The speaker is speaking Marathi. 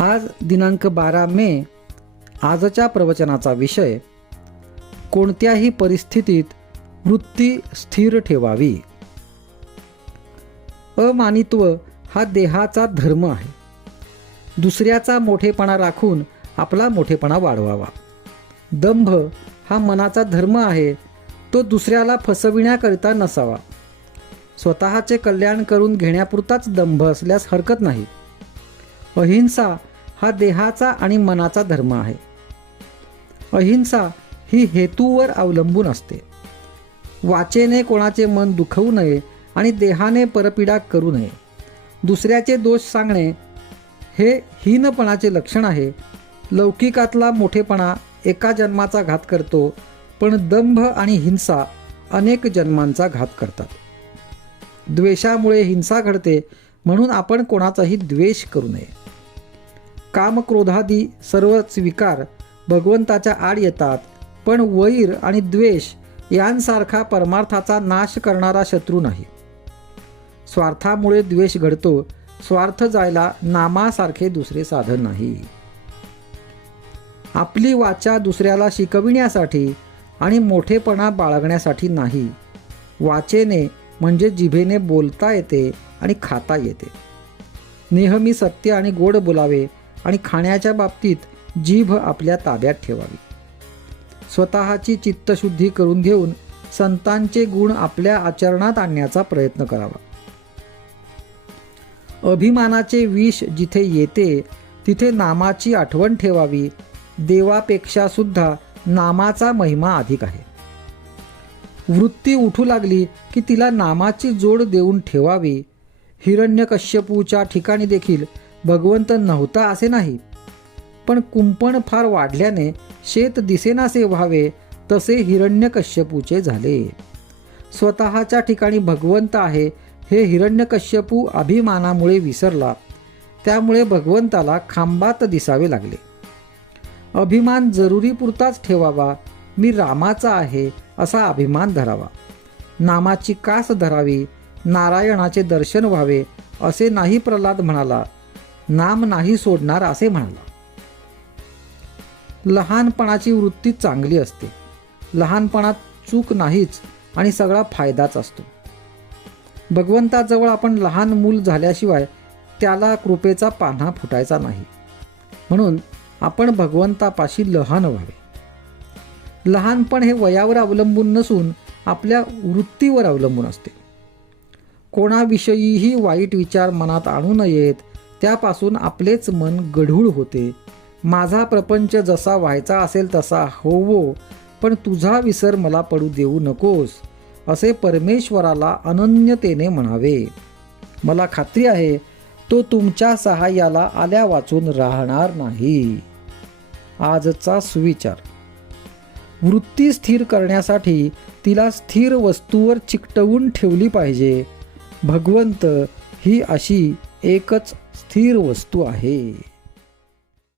आज दिनांक बारा मे आजच्या प्रवचनाचा विषय कोणत्याही परिस्थितीत वृत्ती स्थिर ठेवावी. अमानित्व हा देहाचा धर्म आहे. दुसऱ्याचा मोठेपणा राखून आपला मोठेपणा वाढवावा. दंभ हा मनाचा धर्म आहे तो दुसऱ्याला फसविण्याकरिता नसावा. स्वतःचे कल्याण करून घेण्यापुरताच दंभ असल्यास हरकत नाही. अहिंसा हा देहाचा आणि मनाचा धर्म आहे. अहिंसा ही हेतूवर अवलंबून असते. वाचेने कोणाचे मन दुखवू नये आणि देहाने परपीडा करू नये. दुसऱ्याचे दोष सांगणे हे हीनपणाचे लक्षण आहे. लौकिकातला मोठेपणा एका जन्माचा घात करतो पण दंभ आणि हिंसा अनेक जन्मांचा घात करतात. द्वेषामुळे हिंसा घडते म्हणून आपण कोणाचाही द्वेष करू नये. कामक्रोधादी सर्वच विकार भगवंताच्या आड येतात. पण वैर आणि द्वेष यांसारखा परमार्थाचा नाश करणारा शत्रू नाही. स्वार्थामुळे द्वेष घडतो स्वार्थ जायला नामासारखे दुसरे साधन नाही. आपली वाचा दुसऱ्याला शिकविण्यासाठी आणि मोठेपणा बाळगण्यासाठी नाही. वाचेने म्हणजे जिभेने बोलता येते आणि खाता येते. नेहमी सत्य आणि गोड बोलावे आणि खाण्याच्या बाबतीत जीभ आपल्या ताब्यात ठेवावी. स्वतःची चित्तशुद्धी करून घेऊन संतांचे गुण आपल्या आचरणात आणण्याचा प्रयत्न करावा. अभिमानाचे विष जिथे येते तिथे नामाची आठवण ठेवावी. देवापेक्षा सुद्धा नामाचा महिमा अधिक आहे. वृत्ती उठू लागली की तिला नामाची जोड देऊन ठेवावी. हिरण्यकश्यपूच्या ठिकाणी देखील भगवंत नव्हता असे नाही. पण कुंपण फार वाढल्याने शेत दिसेनासे व्हावे तसे हिरण्यकश्यपूचे झाले. स्वतःच्या ठिकाणी भगवंत आहे हे हिरण्यकश्यपू अभिमानामुळे विसरला. त्यामुळे भगवंताला खांबात दिसावे लागले. अभिमान जरुरीपुरताच ठेवावा मी रामाचा आहे असा अभिमान धरावा. नामाची कास धरावी नारायणाचे दर्शन व्हावे असे नाही प्रल्हाद म्हणाला. नाम नाही सोडणार असे म्हणाला. लहानपणाची वृत्ती चांगली असते. लहानपणात चूक नाहीच आणि सगळा फायदाच असतो. भगवंताजवळ आपण लहान मूल झाल्याशिवाय त्याला कृपेचा पान्हा फुटायचा नाही. म्हणून आपण भगवंतापाशी लहान व्हावे. लहानपण हे वयावर अवलंबून नसून आपल्या वृत्तीवर अवलंबून असते. कोणाविषयीही वाईट विचार मनात आणू नयेत त्यापासून आपलेच मन गढूळ होते. माझा प्रपंच जसा व्हायचा असेल तसा होवो पण तुझा विसर मला पडू देऊ नकोस असे परमेश्वराला अनन्यतेने म्हणावे. मला खात्री आहे तो तुमच्या सहाय्याला आल्या वाचून राहणार नाही. आजचा सुविचार. वृत्ती स्थिर करण्यासाठी तिला स्थिर वस्तूवर चिकटवून ठेवली पाहिजे. भगवंत ही अशी एकच स्थिर वस्तू आहे.